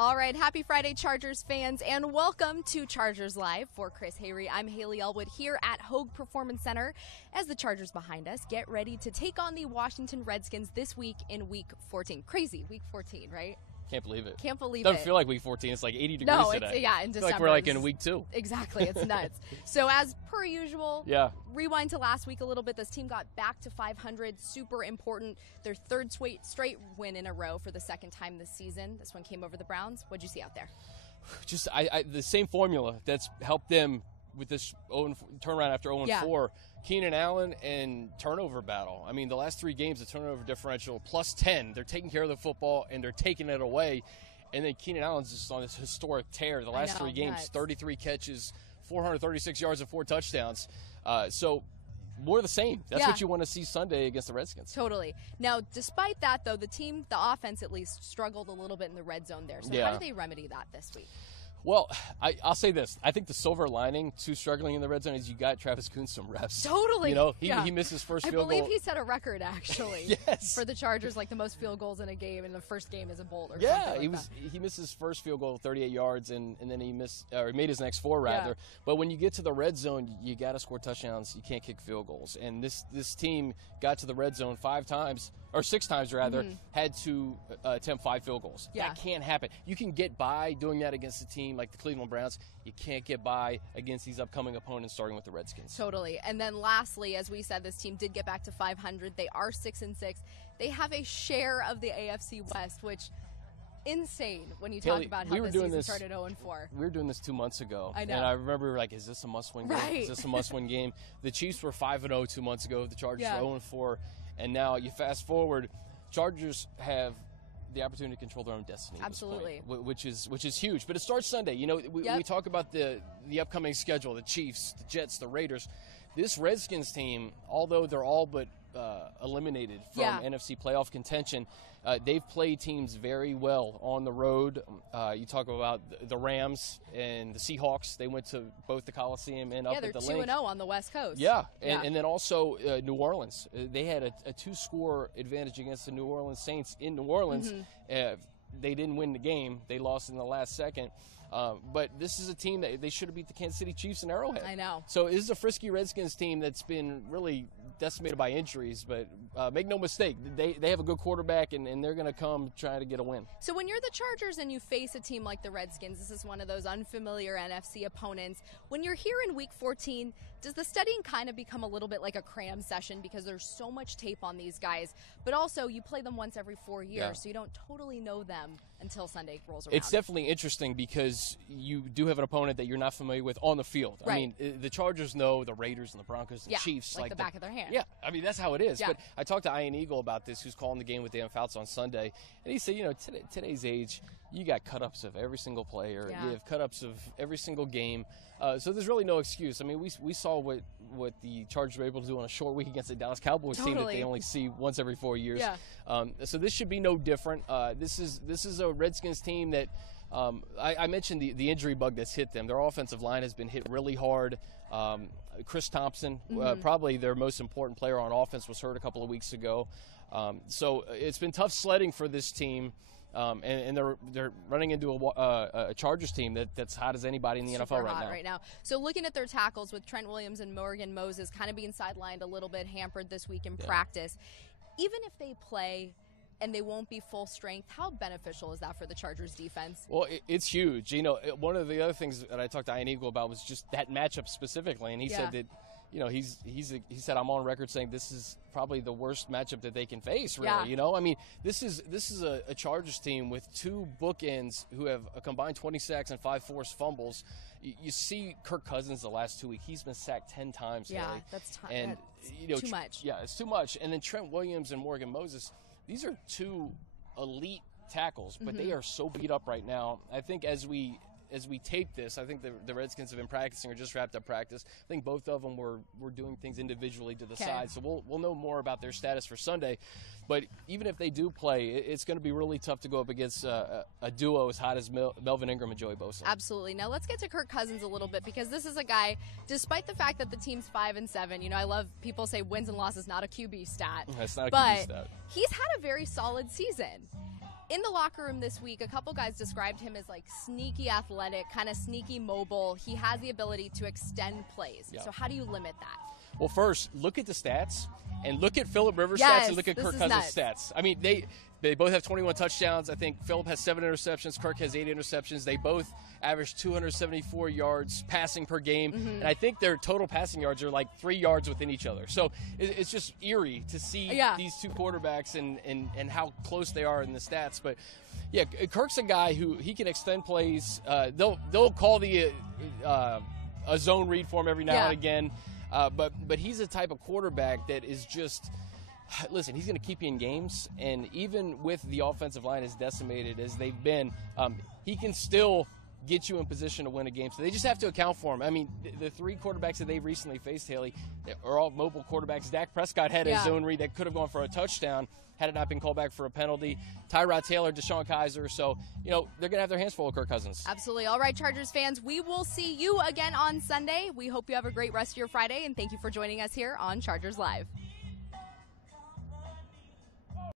All right, happy Friday, Chargers fans, and welcome to Chargers Live. For Chris Hayrie, I'm Haley Elwood here at Hogue Performance Center. As the Chargers behind us get ready to take on the Washington Redskins this week in Week 14. Crazy, Week 14, right? Can't believe it. Can't believe it. Doesn't feel like Week 14. It's like 80 degrees today. Yeah, in December. Like we're like in Week 2. Exactly, it's nuts. So as per usual, rewind to last week a little bit. This team got back to 500. Super important. Their third straight win in a row for the second time this season. This one came over the Browns. What'd you see out there? Just the same formula that's helped them with this turnaround after 0-4. Keenan Allen and turnover battle. I mean, the last 3 games, the turnover differential plus 10. They're taking care of the football and they're taking it away. And then Keenan Allen's just on this historic tear. The last 3 games, 33 catches, 436 yards, and 4 touchdowns. So more of the same. That's what you want to see Sunday against the Redskins. Totally. Now, despite that, though, the offense at least, struggled a little bit in the red zone there. So how do they remedy that this week? Well, I'll say this. I think the silver lining to struggling in the red zone is you got Travis Kuntz some reps. Totally. You know, he missed his first field goal. I believe he set a record, actually, for the Chargers, like the most field goals in a game, and the first game as a Bolt or something like he missed his first field goal, 38 yards, and then he made his next 4, rather. Yeah. But when you get to the red zone, you got to score touchdowns. You can't kick field goals. And this team got to the red zone 5 times, or 6 times, rather, had to attempt 5 field goals. Yeah. That can't happen. You can get by doing that against a team like the Cleveland Browns. You can't get by against these upcoming opponents, starting with the Redskins. Totally. And then lastly, as we said, this team did get back to 500. They are 6-6. They have a share of the AFC West, which insane when you talk about how the season started 0-4. We were doing this 2 months ago. I know. And I remember we were like, is this a must-win game? Right. Is this a must-win game? The Chiefs were 5-0 2 months ago. The Chargers were 0-4. And now you fast forward, Chargers have the opportunity to control their own destiny. Absolutely. At this point, which is huge. But it starts Sunday. You know, we talk about the upcoming schedule, the Chiefs, the Jets, the Raiders. This Redskins team, although they're all but eliminated from NFC playoff contention, they've played teams very well on the road. You talk about the Rams and the Seahawks. They went to both the Coliseum and up at the Link. They're 2-0 on the West Coast. And then also New Orleans. They had a 2-score advantage against the New Orleans Saints in New Orleans. They didn't win the game. They lost in the last second. But this is a team that they should have beat the Kansas City Chiefs in Arrowhead. I know. So this is a frisky Redskins team that's been really decimated by injuries, but make no mistake, they have a good quarterback, and they're going to come trying to get a win. So when you're the Chargers and you face a team like the Redskins, this is one of those unfamiliar NFC opponents. When you're here in Week 14, does the studying kind of become a little bit like a cram session because there's so much tape on these guys, but also you play them once every 4 years, so you don't totally know them until Sunday rolls around? It's definitely interesting because you do have an opponent that you're not familiar with on the field. Right. I mean, the Chargers know the Raiders and the Broncos and Chiefs. Like the back of their hand. Yeah, I mean, that's how it is. Yeah. But I talked to Ian Eagle about this, who's calling the game with Dan Fouts on Sunday, and he said, you know, today's age, you got cut-ups of every single player. Yeah. You have cut-ups of every single game. So there's really no excuse. I mean, we saw what the Chargers were able to do on a short week against the Dallas Cowboys team that they only see once every 4 years. Yeah. So this should be no different. This is a Redskins team that I mentioned the injury bug that's hit them. Their offensive line has been hit really hard. Chris Thompson, probably their most important player on offense, was hurt a couple of weeks ago. So it's been tough sledding for this team. And they're running into a Chargers team that's hot as anybody in the NFL right now. So looking at their tackles with Trent Williams and Morgan Moses kind of being sidelined a little bit, hampered this week in practice, even if they play and they won't be full strength, how beneficial is that for the Chargers defense? Well, it's huge. You know, one of the other things that I talked to Ian Eagle about was just that matchup specifically, and he said that, you know, he said, I'm on record saying this is probably the worst matchup that they can face, really. Yeah. You know, I mean, this is a Chargers team with 2 bookends who have a combined 20 sacks and 5 forced fumbles. You see Kirk Cousins the last 2 weeks. He's been sacked 10 times. Yeah, really. that's too much. Yeah, it's too much. And then Trent Williams and Morgan Moses, these are 2 elite tackles, but they are so beat up right now. I think as we tape this, I think the Redskins have been practicing or just wrapped up practice. I think both of them were doing things individually to the side. So we'll know more about their status for Sunday. But even if they do play, it's going to be really tough to go up against a duo as hot as Melvin Ingram and Joey Bosa. Absolutely. Now let's get to Kirk Cousins a little bit, because this is a guy, despite the fact that the team's 5-7, you know, I love people say wins and losses not a QB stat. That's not a QB stat. But he's had a very solid season. In the locker room this week, a couple guys described him as like sneaky athletic, kind of sneaky mobile. He has the ability to extend plays. Yeah. So how do you limit that? Well, first, look at the stats, and look at Phillip Rivers' Yes, stats, and look at this Kirk is Cousins' nuts. stats. I mean, they both have 21 touchdowns. I think Phillip has 7 interceptions. Kirk has 8 interceptions. They both average 274 yards passing per game. And I think their total passing yards are like 3 yards within each other. So it's just eerie to see these two quarterbacks and how close they are in the stats. But, yeah, Kirk's a guy who he can extend plays. They'll call a zone read for him every now and again. But he's a type of quarterback that is just – listen, he's going to keep you in games, and even with the offensive line as decimated as they've been, he can still get you in position to win a game. So they just have to account for him. I mean, the 3 quarterbacks that they've recently faced, Haley, are all mobile quarterbacks. Dak Prescott had a zone read that could have gone for a touchdown had it not been called back for a penalty. Tyrod Taylor, Deshaun Kaiser. So, they're going to have their hands full with Kirk Cousins. Absolutely. All right, Chargers fans, we will see you again on Sunday. We hope you have a great rest of your Friday, and thank you for joining us here on Chargers Live.